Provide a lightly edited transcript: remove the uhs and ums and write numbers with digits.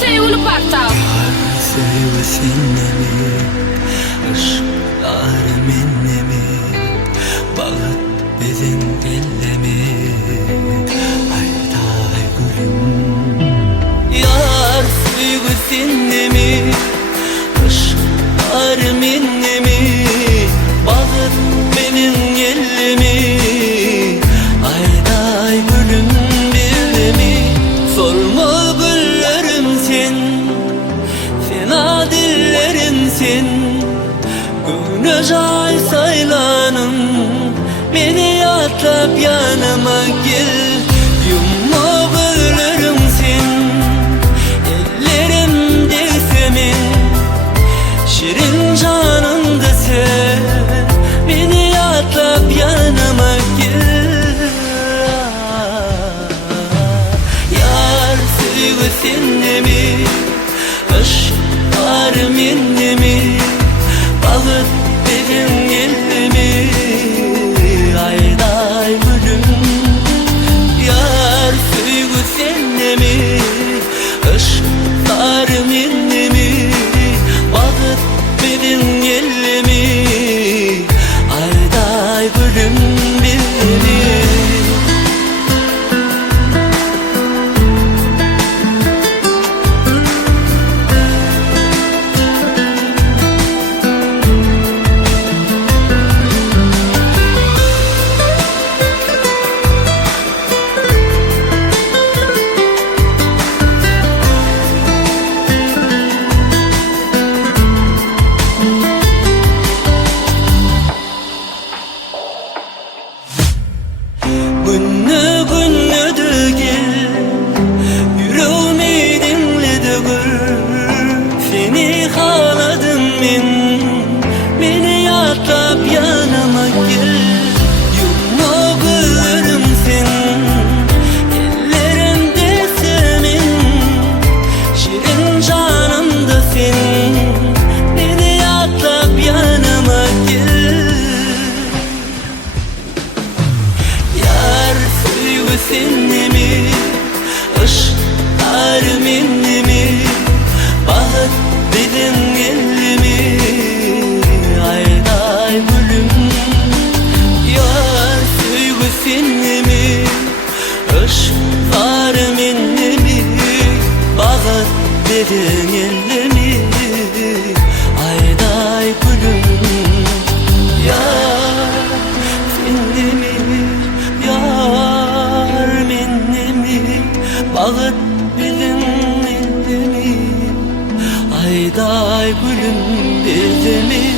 sevgili partav. Sevsinemi, ışıklar minnemi, bağıt bizim ellemi, hayday gülüm. Yar sevsinemi, ışıklar minnemi, bağıt benim ellemi, hayday gülüm bildemi. Sorma güllerim sen, fena dillerin sen, güneş ay saylanım, beni yatlap yanıma gel. Yumma güllerim sen, ellerimde senin, şirin canımda sen, beni yatlap yanıma gel. Yar sevsinemi, aşklar minnemi, bağıt benim ellemi, ayday gülüm. Yar sevsinemi, aşklar minnemi, bağıt benim ellemi, ayday gülüm bildemi. Günlü günlü de gel, yüreğimi dinle de gör. Seni haladım ben, beni yatlap yanıma gel. Yumma güllerim sen, ellerimde senin, şirin canımda sen, beni yatlap yanıma gel. Sevsinemi, ışıklar minnemi, bağıt dedim ellemi, ayday gülüm. Yar sevsinemi, ışıklar minnemi, bağıt dedim ellemi, ayday gülüm. Yar minnemi, bağıt bizim ellemi, ayday gülüm bildemi.